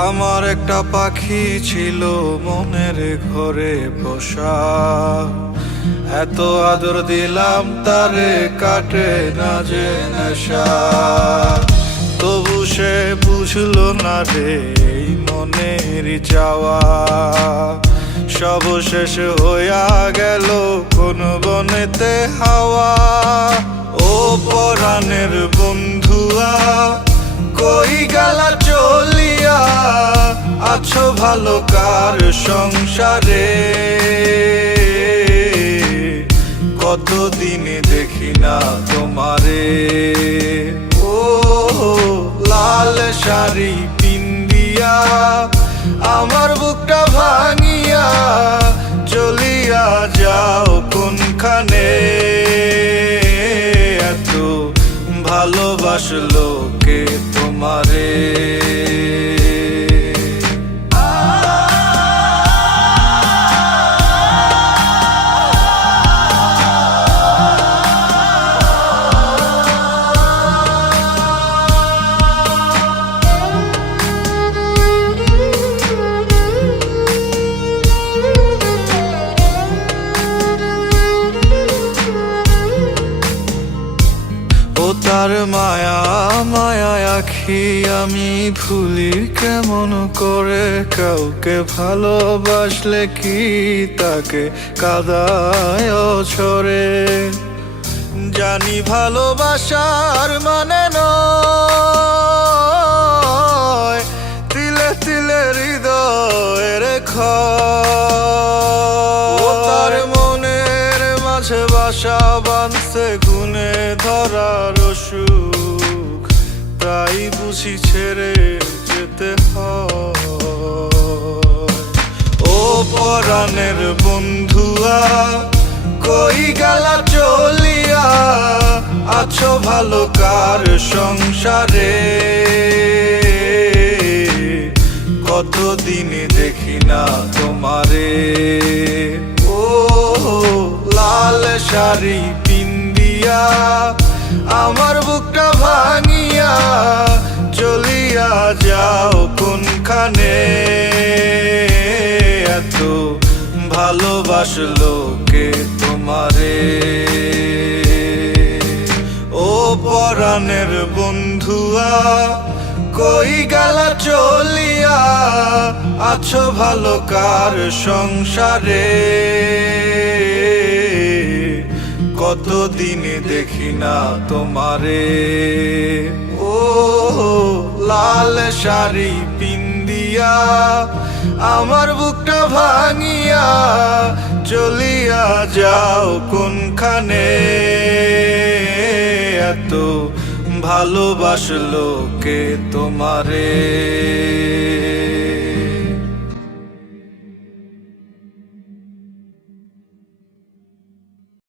আমার একটা পাখি ছিল মনের ঘরে পোষা, এত আদর দিলাম তারে কাটে না যে নেশা। তবু সে বুঝলো না রে এই মনের চাওয়া, সব শেষ হইয়া গেল কোন বনেতে হাওয়া। ও পরাণের বন্ধুয়া কই গেলা চলিয়া, আছো ভালো কার সংসারে? কতদিন দেখি না তোমারে। ও লাল শাড়ি পিন্দিয়া আমার বুকটা ভাঙিয়া চলিয়া যাও কোনখানে? এত ভালোবাসলো কে তোমারে? তার মায়া মায়া আখি আমি ভুলি কেমন করে? কাউকে ভালোবাসলে কি তাকে কাদায় ছড়ে? জানি ভালোবাসার মানে নয় তিলে তিলে হৃদয়ের ক্ষয়। তার মনের মাঝে বাসা বাঁধছে গুনে ধরার সুখ, তাই বুঝি ছেড়ে যেতে হয়। ও পরাণের বন্ধুয়া কই গেলা চলিয়া, আছো ভালো কার সংসারে? কতদিন দেখি না তোমারে। ও লাল শাড়ি পিন্দিয়া আমার বুকটা ভাঙিয়া চলিয়া যাও কোনখানে? এত ভালোবাসলো কে তোমারে? ও পরাণের বন্ধুয়া কই গেলা চলিয়া, আছো ভালো কার সংসারে? কতদিন দেখি না তোমারে। ও লাল শাড়ি পিন্দিয়া আমার বুকটা ভাঙিয়া চলিয়া যাও কোনখানে? এত ভালোবাসলো কে তোমারে?